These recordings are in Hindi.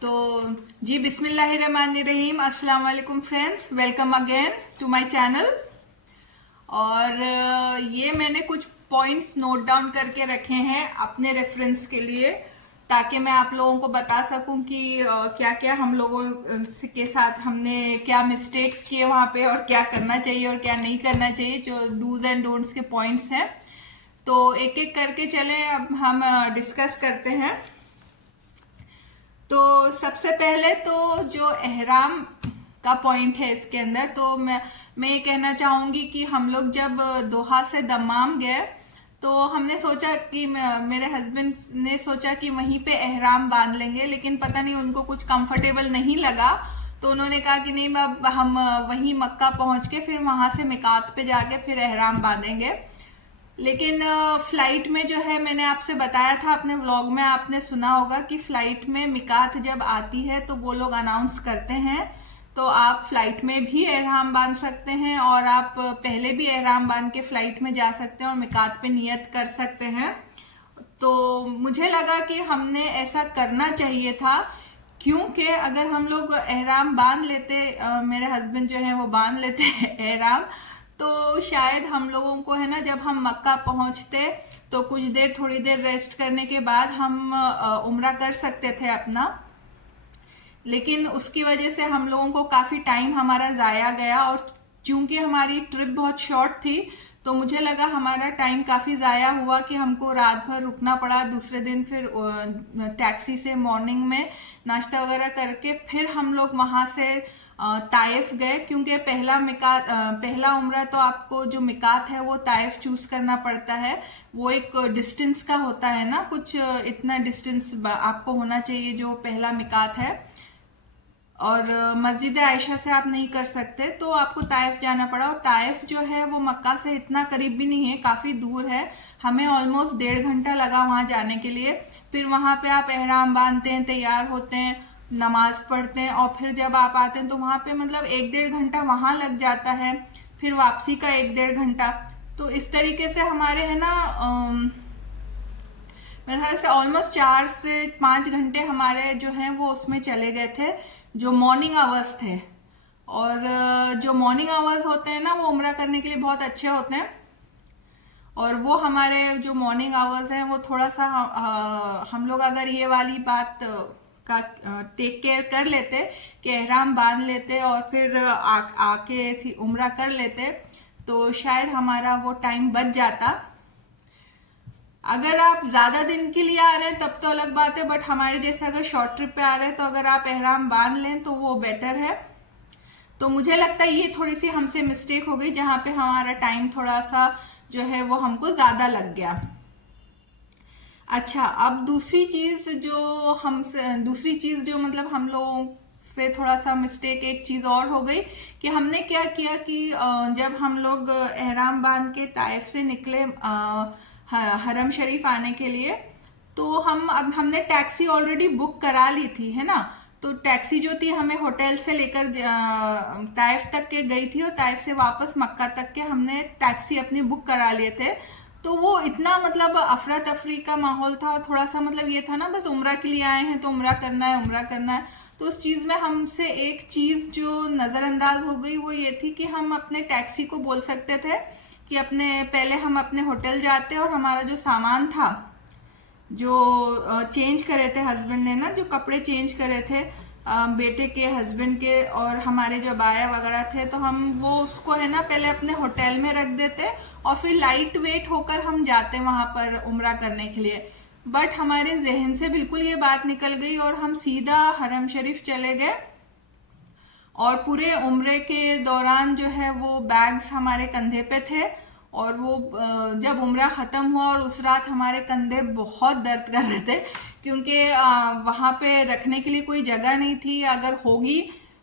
तो जी बिस्मिल्लाहिर्रहमानिर्रहीम, अस्सलाम वालेकुम friends, welcome again to my channel. और ये मैंने कुछ पॉइंट्स नोट डाउन करके रखे हैं अपने रेफरेंस के लिए, ताकि मैं आप लोगों को बता सकूं कि क्या क्या हम लोगों के साथ हमने क्या मिस्टेक्स किए वहां पे, और क्या करना चाहिए और क्या नहीं करना चाहिए, जो डूज एंड डोंट्स के पॉइंट्स हैं। तो एक एक करके चलें, अब हम डिस्कस करते हैं। तो सबसे पहले तो जो एहराम का पॉइंट है इसके अंदर, तो मैं ये कहना चाहूंगी कि हम लोग जब दोहा से दम्माम गए तो हमने सोचा कि मेरे हस्बैंड ने सोचा कि वहीं पे एहराम बांध लेंगे, लेकिन पता नहीं उनको कुछ कंफर्टेबल नहीं लगा। तो उन्होंने कहा कि नहीं, अब हम वहीं मक्का पहुंच के फिर वहां से मिकात पे जाके फिर एहराम बांधेंगे। लेकिन फ्लाइट में जो है, मैंने आपसे बताया था अपने व्लॉग में, आपने सुना होगा कि फ्लाइट में मिकात जब आती है तो वो लोग अनाउंस करते हैं। तो आप फ्लाइट में भी एहराम बांध सकते हैं, और आप पहले भी एहराम बांध के फ्लाइट में जा सकते हैं और मिकात पे नियत कर सकते हैं। तो मुझे लगा कि हमने ऐसा करना चाहिए था, क्योंकि अगर हम लोग एहराम बांध लेते, मेरे हस्बैंड जो है वो बांध लेते हैं एहराम, तो शायद हम लोगों को है ना, जब हम मक्का पहुंचते तो कुछ देर, थोड़ी देर रेस्ट करने के बाद हम उम्रा कर सकते थे अपना। लेकिन उसकी वजह से हम लोगों को काफी टाइम हमारा जाया गया, और चूंकि हमारी ट्रिप बहुत शॉर्ट थी तो मुझे लगा हमारा टाइम काफी जाया हुआ कि हमको रात भर रुकना पड़ा। दूसरे दिन फिर टैक्सी से मॉर्निंग में नाश्ता वगैरह करके फिर हम लोग वहां से ताइफ गए, क्योंकि पहला उम्रा तो आपको जो मिकात है वो ताइफ चूज करना पड़ता है। वो एक डिस्टेंस का होता है ना, कुछ इतना डिस्टेंस आपको होना चाहिए जो पहला मिकात है। और मस्जिद आयशा से आप नहीं कर सकते, तो आपको ताइफ जाना पड़ा। और ताइफ जो है वो मक्का से इतना करीब भी नहीं है, काफी दूर है। हमें ऑलमोस्ट 1.5 घंटा लगा वहां जाने के लिए। फिर वहां पे आप एहराम बांधते हैं, तैयार होते हैं, नमाज पढ़ते हैं, और फिर जब आप आते हैं तो वहां पे मतलब 1-1.5 घंटा वहां लग जाता है, फिर वापसी का 1-1.5 घंटा। तो इस तरीके से हमारे है ना, मेरे ख्याल से ऑलमोस्ट 4 से 5 घंटे हमारे जो हैं वो उसमें चले गए थे, जो मॉर्निंग आवर्स थे। और जो मॉर्निंग आवर्स होते हैं ना, वो उम्रा करने के लिए बहुत अच्छे होते हैं। और वो हमारे जो मॉर्निंग आवर्स हैं वो थोड़ा सा हम लोग अगर ये वाली बात का टेक केयर कर लेते कि एहराम बांध लेते और फिर आके ऐसी उम्रा कर लेते, तो शायद हमारा वो टाइम बच जाता। अगर आप ज्यादा दिन के लिए आ रहे हैं तब तो अलग बात है, बट हमारे जैसे अगर शॉर्ट ट्रिप पे आ रहे हैं तो अगर आप एहराम बांध लें तो वो बेटर है। तो मुझे लगता है ये थोड़ी सी हमसे मिस्टेक हो गई, जहां पे हमारा टाइम थोड़ा सा जो है वो हमको ज्यादा लग गया। अच्छा, अब दूसरी चीज जो मतलब हम लोगों से थोड़ा सा मिस्टेक, एक चीज और हो गई कि हमने क्या किया कि जब हम लोग एहराम बांध के ताइफ से निकले हरम शरीफ आने के लिए, तो अब हमने टैक्सी ऑलरेडी बुक करा ली थी, है ना। तो टैक्सी जो थी हमें होटल से लेकर ताइफ तक के गई थी, और ताइफ से वापस मक्का तक के हमने टैक्सी अपनी बुक करा लिए थे। तो वो इतना मतलब अफरा तफरी का माहौल था, और थोड़ा सा मतलब ये था ना, बस उम्रा के लिए आए हैं तो उम्रा करना है, उम्रा करना है। तो उस चीज में हमसे एक चीज जो नजरअंदाज हो गई वो ये थी कि हम अपने टैक्सी को बोल सकते थे कि पहले हम अपने होटल जाते, और हमारा जो सामान था, जो चेंज करे थे हस्बैंड ने ना, जो कपड़े चेंज करे थे बेटे के, हस्बैंड के, और हमारे जो बाया वगैरह थे, तो हम वो उसको है ना पहले अपने होटल में रख देते, और फिर लाइट वेट होकर हम जाते वहां पर उम्रा करने के लिए। बट हमारे जहन से बिल्कुल ये बात निकल गई, और हम सीधा हरम शरीफ चले गए। और पूरे उम्रे के दौरान जो है वो बैग्स हमारे कंधे पे थे, और वो जब उम्रा खत्म हुआ और उस रात हमारे कंधे बहुत दर्द कर रहे थे, क्योंकि वहां पे रखने के लिए कोई जगह नहीं थी। अगर होगी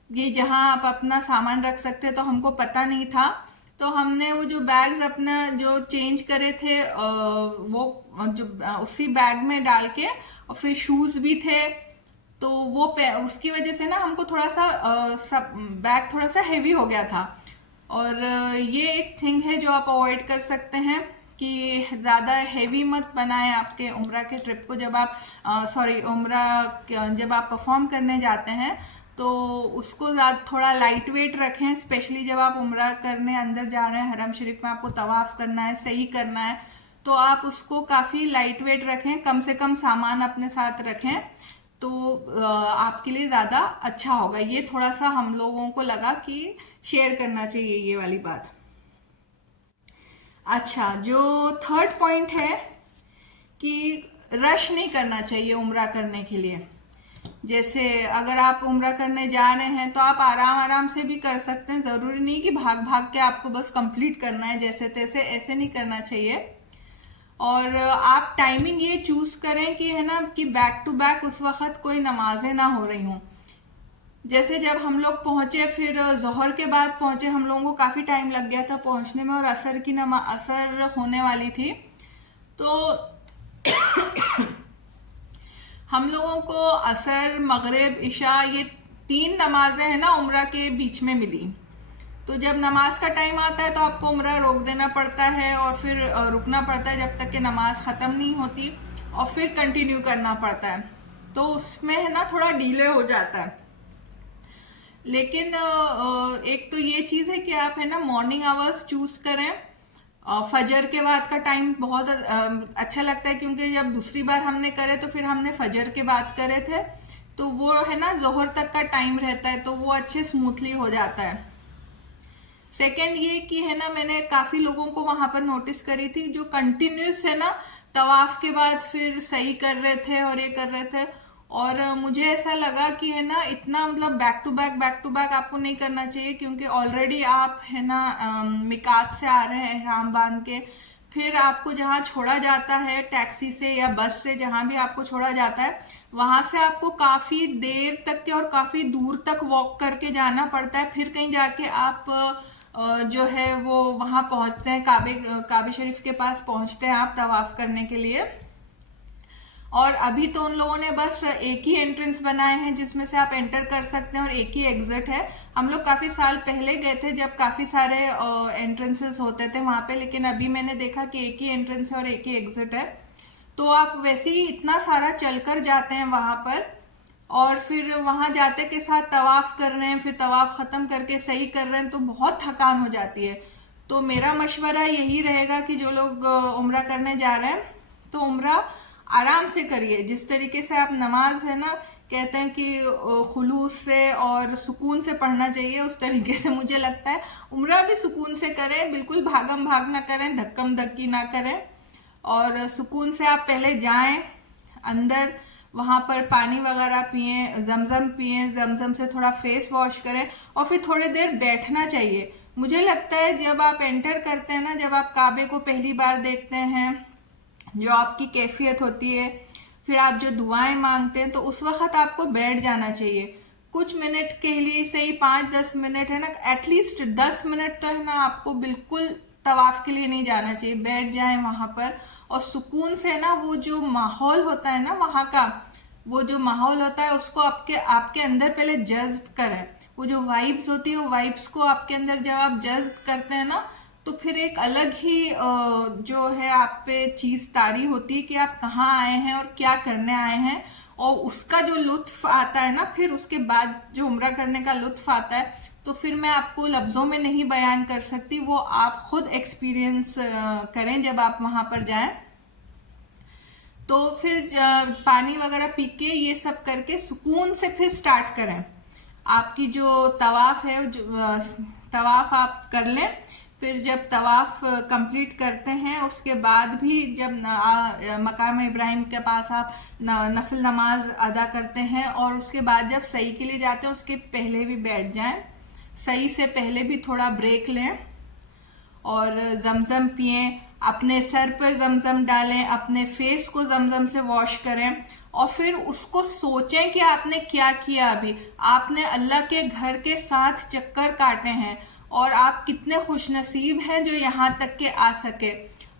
ये जहां आप अपना सामान रख सकते तो हमको पता नहीं था। तो हमने वो जो बैग्स अपना जो चेंज करे थे वो जो उसी बैग में डाल के, और फिर शूज भी थे, तो वो उसकी वजह से ना हमको थोड़ा सा सब बैग थोड़ा सा हेवी हो गया था। और ये एक थिंग है जो आप अवॉइड कर सकते हैं कि ज़्यादा हैवी मत बनाएं आपके उम्रा के ट्रिप को। जब आप उम्रा जब आप परफॉर्म करने जाते हैं तो उसको थोड़ा लाइट वेट रखें, स्पेशली जब आप उम्रा करने अंदर जा रहे हैं, हरम शरीफ में आपको तवाफ करना है, सही करना है, तो आप उसको काफ़ी लाइट वेट रखें, कम से कम सामान अपने साथ रखें, तो आपके लिए ज़्यादा अच्छा होगा। ये थोड़ा सा हम लोगों को लगा कि शेयर करना चाहिए ये वाली बात। अच्छा, जो थर्ड पॉइंट है कि रश नहीं करना चाहिए उम्रा करने के लिए। जैसे अगर आप उम्रा करने जा रहे हैं तो आप आराम आराम से भी कर सकते हैं, ज़रूरी नहीं कि भाग भाग के आपको बस कंप्लीट करना है जैसे तैसे, ऐसे नहीं करना चाहिए। और आप टाइमिंग ये चूज करें कि है ना कि बैक टू बैक उस वक्त कोई नमाजें ना हो रही हों। जैसे जब हम लोग पहुंचे, फिर जोहर के बाद पहुंचे, हम लोगों को काफी टाइम लग गया था पहुंचने में, और असर होने वाली थी, तो हम लोगों को असर, मगरिब, इशा, ये 3 नमाजें हैं ना उम्रा के बीच में मिली। तो जब नमाज का टाइम आता है तो आपको उम्रा रोक देना पड़ता है और फिर रुकना पड़ता है जब तक कि नमाज खत्म नहीं होती, और फिर कंटिन्यू करना पड़ता है। तो उसमें है ना थोड़ा डिले हो जाता है। लेकिन एक तो ये चीज है कि आप है ना मॉर्निंग आवर्स चूज करें। फजर के बाद का टाइम बहुत अच्छा लगता है, क्योंकि जब दूसरी बार हमने करे तो फिर हमने फजर के बाद करे थे, तो वो है ना जोहर तक का टाइम रहता है, तो वो अच्छे स्मूथली हो जाता है। सेकेंड ये कि है ना मैंने काफी लोगों को वहां पर नोटिस करी थी जो कंटिन्यूस है ना तवाफ के बाद फिर सही कर रहे थे और ये कर रहे थे, और मुझे ऐसा लगा कि है ना इतना मतलब बैक टू बैक आपको नहीं करना चाहिए, क्योंकि ऑलरेडी आप है ना मिकात से आ रहे हैं एहराम बांध के, फिर आपको जहाँ छोड़ा जाता है टैक्सी से या बस से, जहाँ भी आपको छोड़ा जाता है, वहां से आपको काफी देर तक के और काफी दूर तक वॉक करके जाना पड़ता है। फिर कहीं जाके आप जो है वो वहां पहुंचते हैं, काबे शरीफ के पास पहुंचते हैं आप तवाफ करने के लिए। और अभी तो उन लोगों ने बस एक ही एंट्रेंस बनाए हैं जिसमें से आप एंटर कर सकते हैं, और एक ही एग्जिट है। हम लोग काफी साल पहले गए थे जब काफी सारे एंट्रेंसेस होते थे वहां पे, लेकिन अभी मैंने देखा कि एक ही एंट्रेंस है और एक ही एग्जिट है। तो आप वैसे ही इतना सारा चलकर जाते हैं वहां पर, और फिर वहां जाते के साथ तवाफ कर रहे हैं, फिर तवाफ खत्म करके सही कर रहे हैं, तो बहुत थकान हो जाती है। तो मेरा मशवरा यही रहेगा कि जो लोग उम्रा करने जा रहे हैं तो उम्रा आराम से करिए। जिस तरीके से आप नमाज है ना कहते हैं कि खुलूस से और सुकून से पढ़ना चाहिए, उस तरीके से मुझे लगता है उम्रा भी सुकून से करें, बिल्कुल भागम भाग ना करें, धक्कम धक्की ना करें, और सुकून से आप पहले जाएं अंदर, वहां पर पानी वगैरह पिए, जमजम से थोड़ा फेस वॉश करें, और फिर थोड़ी देर बैठना चाहिए। मुझे लगता है जब आप एंटर करते हैं ना, जब आप काबे को पहली बार देखते हैं, जो आपकी कैफियत होती है, फिर आप जो दुआएं मांगते हैं, तो उस वक्त आपको बैठ जाना चाहिए कुछ मिनट के लिए, सही 5-10 मिनट है ना, एटलीस्ट 10 मिनट तो है ना आपको बिल्कुल तवाफ के लिए नहीं जाना चाहिए, बैठ जाएं वहां पर, और सुकून से ना वो जो माहौल होता है ना वहां का, वो जो माहौल होता है उसको आपके अंदर पहले जज्ब करें। वो जो वाइब्स होती है, वो वाइब्स को आपके अंदर जब आप जज्ब करते हैं ना, तो फिर एक अलग ही जो है आप पे चीज तारी होती है कि आप कहाँ आए हैं और क्या करने आए हैं, और उसका जो लुत्फ आता है ना, फिर उसके बाद जो उम्रा करने का लुत्फ आता है, तो फिर मैं आपको लफ्जों में नहीं बयान कर सकती, वो आप खुद एक्सपीरियंस करें जब आप वहां पर जाएं। तो फिर पानी वगैरह पी के ये सब करके सुकून से फिर स्टार्ट करें। आपकी जो तवाफ है, तवाफ आप कर लें। फिर जब तवाफ कंप्लीट करते हैं उसके बाद भी जब मकाम इब्राहिम के पास आप नफिल नमाज अदा करते हैं, और उसके बाद जब सही के लिए जाते हैं उसके पहले भी बैठ जाएं, सही से पहले भी थोड़ा ब्रेक लें, और जमजम पिए, अपने सर पर जमजम डालें, अपने फेस को जमजम से वॉश करें, और फिर उसको सोचें कि आपने क्या किया। अभी आपने अल्लाह के घर के 7 चक्कर काटे हैं, और आप कितने खुशनसीब हैं जो यहाँ तक के आ सके,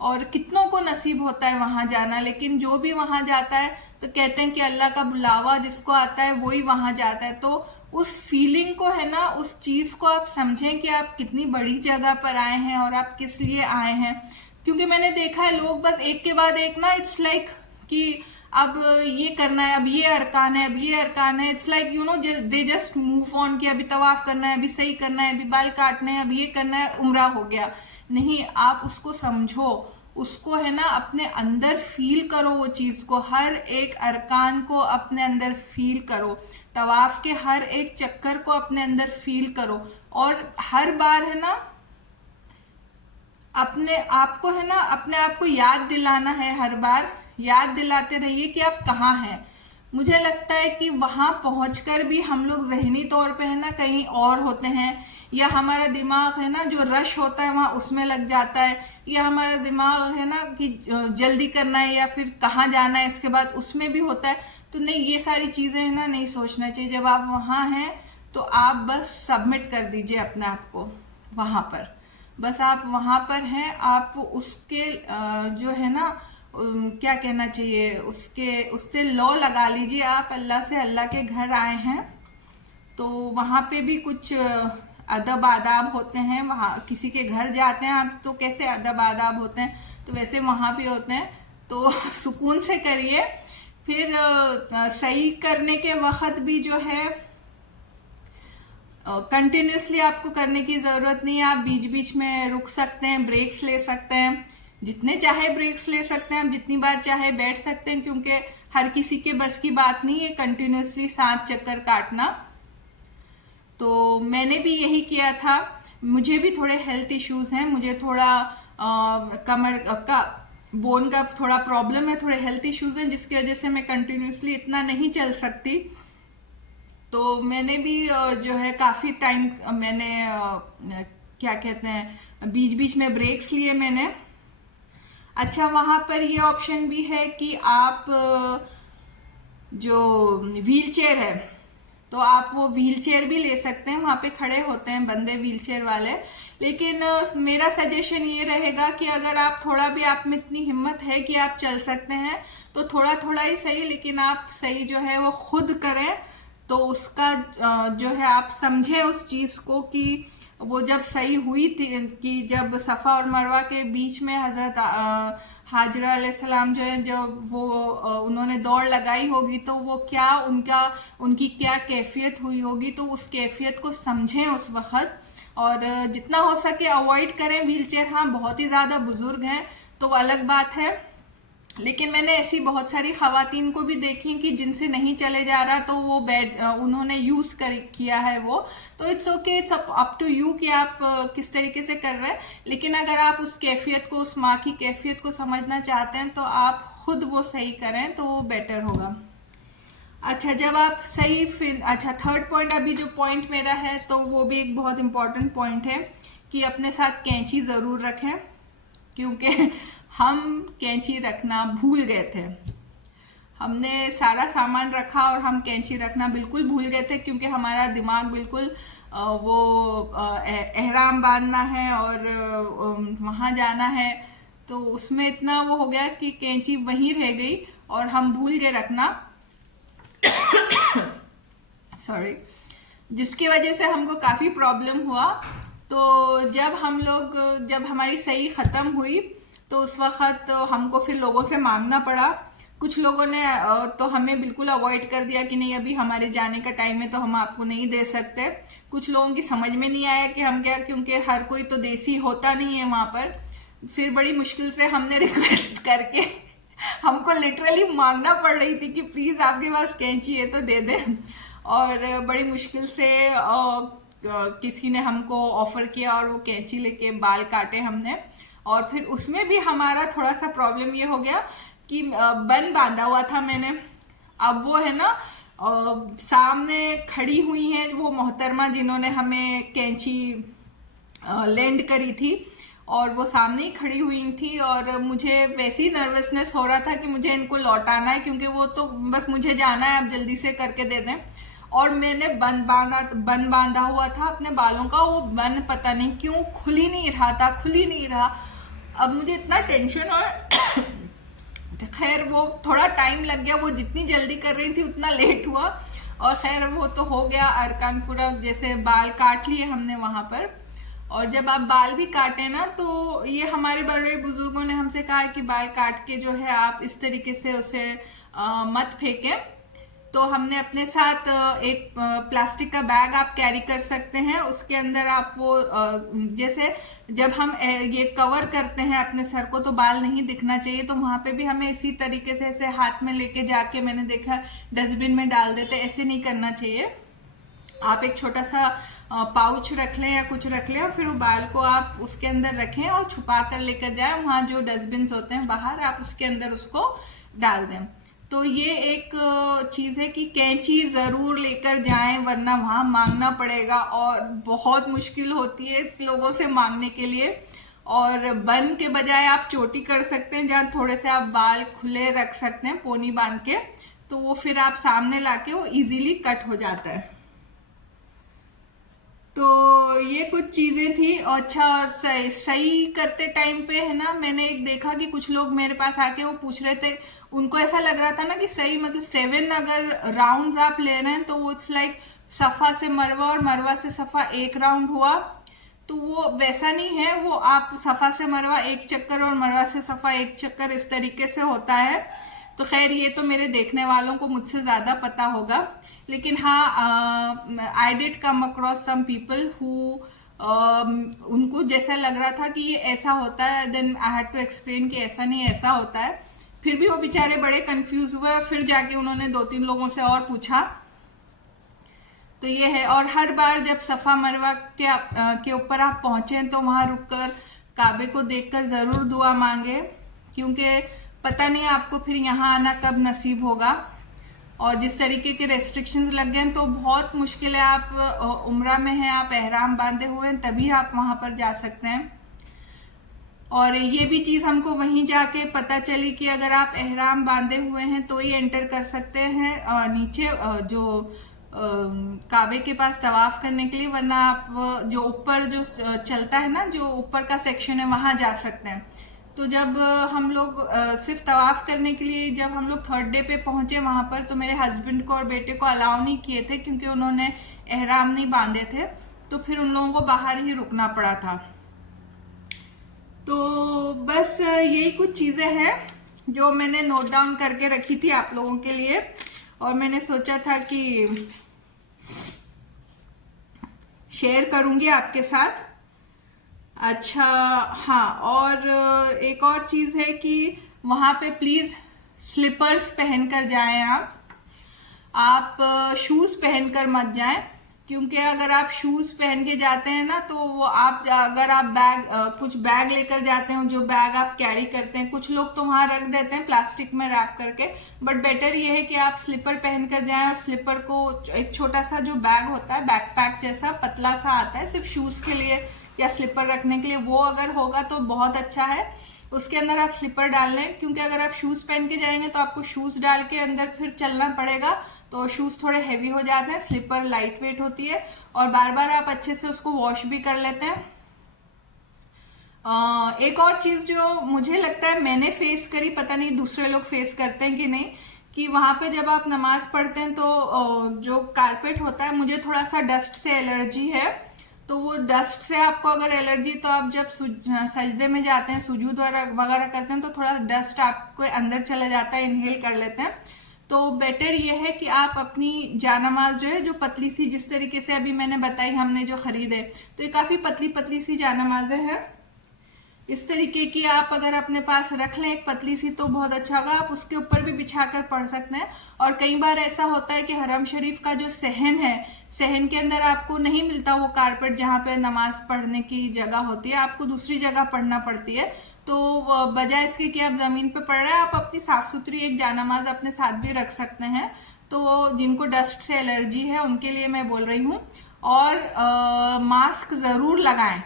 और कितनों को नसीब होता है वहां जाना, लेकिन जो भी वहां जाता है तो कहते हैं कि अल्लाह का बुलावा जिसको आता है वही वहां जाता है। तो उस फीलिंग को है ना, उस चीज को आप समझें कि आप कितनी बड़ी जगह पर आए हैं और आप किस लिए आए हैं। क्योंकि मैंने देखा है लोग बस एक के बाद एक ना, इट्स लाइक कि अब ये करना है, अब ये अरकान है, अब ये अरकान है, it's like you know they just move on कि अभी तवाफ करना है, अभी सही करना है, अभी बाल काटने हैं, अब ये करना है, उम्रा हो गया। नहीं, आप उसको समझो, उसको है ना अपने अंदर फील करो, वो चीज को, हर एक अरकान को अपने अंदर फील करो, तवाफ के हर एक चक्कर को अपने अंदर फील करो। और हर बार है ना अपने आप को है ना अपने आप को याद दिलाना है, हर बार याद दिलाते रहिए कि आप कहाँ हैं। मुझे लगता है कि वहां पहुंचकर भी हम लोग जहनी तौर पे है ना कहीं और होते हैं, या हमारा दिमाग है ना जो रश होता है वहां उसमें लग जाता है, या हमारा दिमाग है ना कि जल्दी करना है या फिर कहाँ जाना है इसके बाद, उसमें भी होता है। तो नहीं, ये सारी चीजें है ना नहीं सोचना चाहिए। जब आप वहां हैं तो आप बस सबमिट कर दीजिए अपने आप को वहां पर, बस आप वहां पर हैं, आप उसके जो है ना क्या कहना चाहिए, उससे लॉ लगा लीजिए आप अल्लाह से। अल्लाह के घर आए हैं तो वहां पे भी कुछ अदब आदाब होते हैं। वहां किसी के घर जाते हैं आप तो कैसे अदब आदाब होते हैं, तो वैसे वहां भी होते हैं। तो सुकून से करिए। फिर सही करने के वक्त भी जो है कंटिन्यूसली आपको करने की जरूरत नहीं है, आप बीच बीच में रुक सकते हैं, ब्रेक्स ले सकते हैं, जितने चाहे ब्रेक्स ले सकते हैं, आप जितनी बार चाहे बैठ सकते हैं, क्योंकि हर किसी के बस की बात नहीं है कंटिन्यूसली 7 चक्कर काटना। तो मैंने भी यही किया था। मुझे भी थोड़े हेल्थ इश्यूज हैं, मुझे थोड़ा कमर का बोन का थोड़ा प्रॉब्लम है, थोड़े हेल्थ इश्यूज हैं, जिसकी वजह से मैं कंटिन्यूसली इतना नहीं चल सकती। तो मैंने भी जो है काफी टाइम मैंने क्या कहते हैं बीच बीच में ब्रेक्स लिए मैंने। अच्छा, वहां पर ये ऑप्शन भी है कि आप जो व्हील चेयर है तो आप वो व्हील चेयर भी ले सकते हैं, वहां पे खड़े होते हैं बंदे व्हील चेयर वाले। लेकिन मेरा सजेशन ये रहेगा कि अगर आप थोड़ा भी आप में इतनी हिम्मत है कि आप चल सकते हैं तो थोड़ा थोड़ा ही सही, लेकिन आप सही जो है वो खुद करें। तो उसका जो है आप समझे उस चीज को कि वो जब सही हुई थी कि जब सफा और मरवा के बीच में हजरत हाजरा अलैहिस्सलाम जो है जो वो उन्होंने दौड़ लगाई होगी, तो वो क्या उनकी क्या कैफियत हुई होगी, तो उस कैफियत को समझें उस वक्त और जितना हो सके अवॉइड करें व्हील चेयर। हाँ, बहुत ही ज्यादा बुजुर्ग हैं तो वो अलग बात है, लेकिन मैंने ऐसी बहुत सारी खवातीन को भी देखी कि जिनसे नहीं चले जा रहा तो वो बेड उन्होंने यूज किया है वो। तो it's okay, it's up to you कि आप किस तरीके से कर रहे हैं। लेकिन अगर आप उस कैफियत को, उस माँ की कैफियत को समझना चाहते हैं तो आप खुद वो सही करें तो वो बेटर होगा। अच्छा, जब आप सही फिर अच्छा थर्ड पॉइंट, अभी जो पॉइंट मेरा है तो वो भी एक बहुत इंपॉर्टेंट पॉइंट है कि अपने साथ कैंची जरूर रखें, क्योंकि हम कैंची रखना भूल गए थे। हमने सारा सामान रखा और हम कैंची रखना बिल्कुल भूल गए थे, क्योंकि हमारा दिमाग बिल्कुल वो एहराम बांधना है और वहां जाना है, तो उसमें इतना वो हो गया कि कैंची वहीं रह गई और हम भूल गए रखना। सॉरी, जिसकी वजह से हमको काफी प्रॉब्लम हुआ। तो जब हमारी सही खत्म हुई तो उस वक्त हमको फिर लोगों से मांगना पड़ा। कुछ लोगों ने तो हमें बिल्कुल अवॉइड कर दिया कि नहीं अभी हमारे जाने का टाइम है तो हम आपको नहीं दे सकते। कुछ लोगों की समझ में नहीं आया कि हम क्या, क्योंकि हर कोई तो देसी होता नहीं है वहां पर। फिर बड़ी मुश्किल से हमने रिक्वेस्ट करके हमको लिटरली मांगना पड़ रही थी कि प्लीज आपके पास कैंची है तो दे दें, और बड़ी मुश्किल से किसी ने हमको ऑफर किया और वो कैंची लेके बाल काटे हमने। और फिर उसमें भी हमारा थोड़ा सा प्रॉब्लम ये हो गया कि बन बांधा हुआ था मैंने। अब वो है ना सामने खड़ी हुई हैं वो मोहतरमा जिन्होंने हमें कैंची लैंड करी थी, और वो सामने ही खड़ी हुई थी और मुझे वैसे ही नर्वसनेस हो रहा था कि मुझे इनको लौटाना है, क्योंकि वो तो बस मुझे जाना है, अब जल्दी से करके दे दें। और मैंने बन बांधा हुआ था अपने बालों का, वो बन पता नहीं क्यों खुल ही नहीं रहा। अब मुझे इतना टेंशन और खैर वो थोड़ा टाइम लग गया, वो जितनी जल्दी कर रही थी उतना लेट हुआ, और खैर वो तो हो गया। अरकान पूरा जैसे बाल काट लिए हमने वहां पर, और जब आप बाल भी काटें ना, तो ये हमारे बड़े बुजुर्गों ने हमसे कहा है कि बाल काट के जो है आप इस तरीके से उसे मत फेंकें। तो हमने अपने साथ एक प्लास्टिक का बैग आप कैरी कर सकते हैं, उसके अंदर आप वो जैसे जब हम ये कवर करते हैं अपने सर को तो बाल नहीं दिखना चाहिए, तो वहां पे भी हमें इसी तरीके से ऐसे हाथ में लेके जाके मैंने देखा डस्टबिन में डाल देते, ऐसे नहीं करना चाहिए। आप एक छोटा सा पाउच रख लें या कुछ रख लें और फिर वो बाल को आप उसके अंदर रखें और छुपा कर लेकर जाएं, वहां जो डस्टबिन होते हैं बाहर आप उसके अंदर उसको डाल दें। तो ये एक चीज है कि कैंची जरूर लेकर जाएं, वरना वहां मांगना पड़ेगा और बहुत मुश्किल होती है लोगों से मांगने के लिए। और बन के बजाय आप चोटी कर सकते हैं, जहाँ थोड़े से आप बाल खुले रख सकते हैं पोनी बांध के, तो वो फिर आप सामने लाके वो इजीली कट हो जाता है। तो ये कुछ चीजें थी। अच्छा, और सही करते टाइम पे है ना, मैंने एक देखा कि कुछ लोग मेरे पास आके वो पूछ रहे थे, उनको ऐसा लग रहा था ना कि सही मतलब 7 अगर राउंड्स आप ले रहे हैं तो वो इट्स लाइक सफा से मरवा और मरवा से सफा 1 राउंड हुआ, तो वो वैसा नहीं है। वो आप सफा से मरवा 1 चक्कर और मरवा से सफा 1 चक्कर इस तरीके से होता है। तो खैर ये तो मेरे देखने वालों को मुझसे ज्यादा पता होगा, लेकिन हाँ I did come across some people who उनको जैसा लग रहा था कि ये ऐसा होता है, then I had to explain कि ऐसा नहीं ऐसा होता है। फिर भी वो बेचारे बड़े कंफ्यूज हुए, फिर जाके उन्होंने 2-3 लोगों से और पूछा। तो ये है। और हर बार जब सफा मरवा के ऊपर आप पहुंचे तो वहां रुककर काबे को देखकर जरूर दुआ मांगे, क्योंकि पता नहीं आपको फिर यहाँ आना कब नसीब होगा। और जिस तरीके के रेस्ट्रिक्शंस लग गए हैं तो बहुत मुश्किल है। आप उम्रा में हैं, आप एहराम बांधे हुए हैं, तभी आप वहां पर जा सकते हैं। और ये भी चीज हमको वहीं जाके पता चली कि अगर आप एहराम बांधे हुए हैं तो ही एंटर कर सकते हैं नीचे जो काबे के पास तवाफ करने के लिए, वरना आप जो ऊपर जो चलता है ना, जो ऊपर का सेक्शन है वहां जा सकते हैं। तो जब हम लोग सिर्फ तवाफ करने के लिए जब हम लोग 3rd डे पे पहुंचे वहां पर, तो मेरे हस्बैंड को और बेटे को अलाउ नहीं किए थे क्योंकि उन्होंने एहराम नहीं बांधे थे, तो फिर उन लोगों को बाहर ही रुकना पड़ा था। तो बस यही कुछ चीजें हैं जो मैंने नोट डाउन करके रखी थी आप लोगों के लिए, और मैंने सोचा था कि शेयर करूंगी आपके साथ। अच्छा हाँ, और एक और चीज है कि वहां पे प्लीज स्लीपर्स पहनकर जाएं। आप शूज पहनकर मत जाएं, क्योंकि अगर आप शूज पहन के जाते हैं ना तो वो आप अगर आप कुछ बैग लेकर जाते हैं, जो बैग आप कैरी करते हैं, कुछ लोग तो वहां रख देते हैं प्लास्टिक में रैप करके, बट बेटर ये है कि आप स्लीपर पहनकर जाएं। और स्लीपर को एक छोटा सा जो बैग होता है, बैकपैक जैसा पतला सा आता है सिर्फ शूज के लिए या स्लीपर रखने के लिए, वो अगर होगा तो बहुत अच्छा है। उसके अंदर आप स्लीपर डाल लें, क्योंकि अगर आप शूज पहन के जाएंगे तो आपको शूज डाल के अंदर फिर चलना पड़ेगा, तो शूज थोड़े हैवी हो जाते हैं, स्लीपर लाइट वेट होती है और बार बार आप अच्छे से उसको वॉश भी कर लेते हैं। एक और चीज जो मुझे लगता है मैंने फेस करी, पता नहीं दूसरे लोग फेस करते हैं कि नहीं, कि वहां पे जब आप नमाज पढ़ते हैं तो जो कारपेट होता है, मुझे थोड़ा सा डस्ट से एलर्जी है, तो वो डस्ट से आपको अगर एलर्जी, तो आप जब सजदे में जाते हैं, सुजूद वगैरह करते हैं, तो थोड़ा डस्ट आपको अंदर चला जाता है, इनहेल कर लेते हैं। तो बेटर ये है कि आप अपनी जानमाज जो है, जो पतली सी, जिस तरीके से अभी मैंने बताई हमने जो खरीदे, तो ये काफी पतली पतली सी जानमाजें हैं, इस तरीके की आप अगर अपने पास रख लें एक पतली सी तो बहुत अच्छा होगा। आप उसके ऊपर भी बिछाकर पढ़ सकते हैं। और कई बार ऐसा होता है कि हरम शरीफ का जो सहन है, सहन के अंदर आपको नहीं मिलता वो कारपेट जहाँ पे नमाज पढ़ने की जगह होती है, आपको दूसरी जगह पढ़ना पड़ती है। तो बजाय इसके कि आप जमीन पे पढ़ रहे हैं, आप अपनी साफ सुथरी एक जानमाज अपने साथ भी रख सकते हैं। तो जिनको डस्ट से एलर्जी है उनके लिए मैं बोल रही हूँ। और मास्क जरूर लगाएं,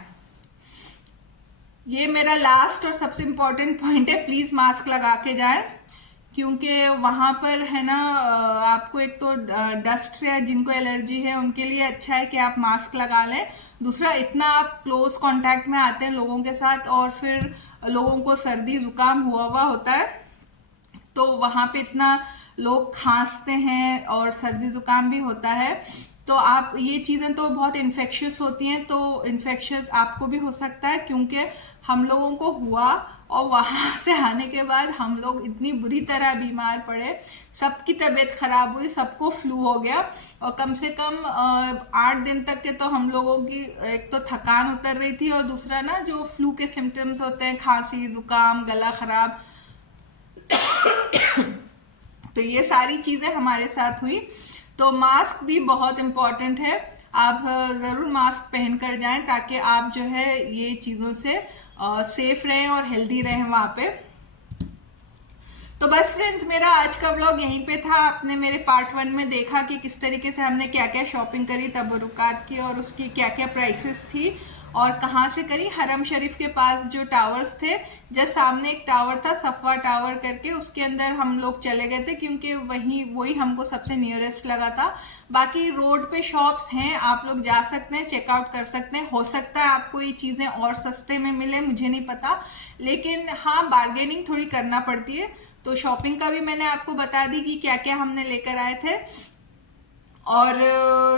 ये मेरा लास्ट और सबसे इम्पोर्टेंट पॉइंट है। प्लीज मास्क लगा के जाएं, क्योंकि वहां पर है ना, आपको एक तो डस्ट से जिनको एलर्जी है उनके लिए अच्छा है कि आप मास्क लगा लें। दूसरा, इतना आप क्लोज कांटेक्ट में आते हैं लोगों के साथ, और फिर लोगों को सर्दी जुकाम हुआ होता है, तो वहां पे इतना लोग खांसते हैं और सर्दी जुकाम भी होता है, तो आप ये चीज़ें तो बहुत इन्फेक्शियस होती हैं, तो इन्फेक्शियस आपको भी हो सकता है, क्योंकि हम लोगों को हुआ और वहां से आने के बाद हम लोग इतनी बुरी तरह बीमार पड़े, सबकी तबीयत खराब हुई, सबको फ्लू हो गया। और कम से कम 8 दिन तक के तो हम लोगों की एक तो थकान उतर रही थी, और दूसरा ना जो फ्लू के सिम्टम्स होते हैं, खांसी, जुकाम, गला खराब, तो ये सारी चीजें हमारे साथ हुई। तो मास्क भी बहुत इम्पोर्टेंट है, आप जरूर मास्क पहन कर जाएं, ताकि आप जो है ये चीजों से सेफ रहें और हेल्दी रहें वहां पे। तो बस फ्रेंड्स, मेरा आज का व्लॉग यहीं पे था। आपने मेरे पार्ट 1 में देखा कि किस तरीके से हमने क्या क्या शॉपिंग करी तबरुकात की, और उसकी क्या क्या प्राइसेस थी, और कहाँ से करी। हरम शरीफ के पास जो टावर्स थे, जस्ट सामने एक टावर था सफवा टावर करके, उसके अंदर हम लोग चले गए थे, क्योंकि वही हमको सबसे नियरेस्ट लगा था। बाकी रोड पे शॉप्स हैं, आप लोग जा सकते हैं, चेकआउट कर सकते हैं। हो सकता है आपको ये चीजें और सस्ते में मिले, मुझे नहीं पता, लेकिन हाँ, बार्गेनिंग थोड़ी करना पड़ती है। तो शॉपिंग का भी मैंने आपको बता दी कि क्या क्या हमने लेकर आए थे। और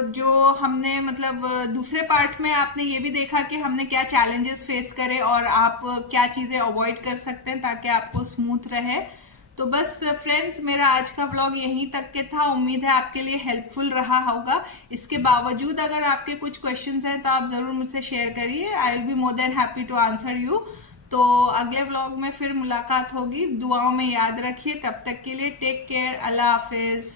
जो हमने मतलब दूसरे पार्ट में आपने ये भी देखा कि हमने क्या चैलेंजेस फेस करे, और आप क्या चीजें अवॉइड कर सकते हैं ताकि आपको स्मूथ रहे। तो बस फ्रेंड्स, मेरा आज का व्लॉग यहीं तक के था। उम्मीद है आपके लिए हेल्पफुल रहा होगा। इसके बावजूद अगर आपके कुछ क्वेश्चंस हैं तो आप जरूर मुझसे शेयर करिए, I will be more than happy to answer you. तो अगले व्लॉग में फिर मुलाकात होगी। दुआओं में याद रखिए, तब तक के लिए टेक केयर, अल्लाह हाफिज।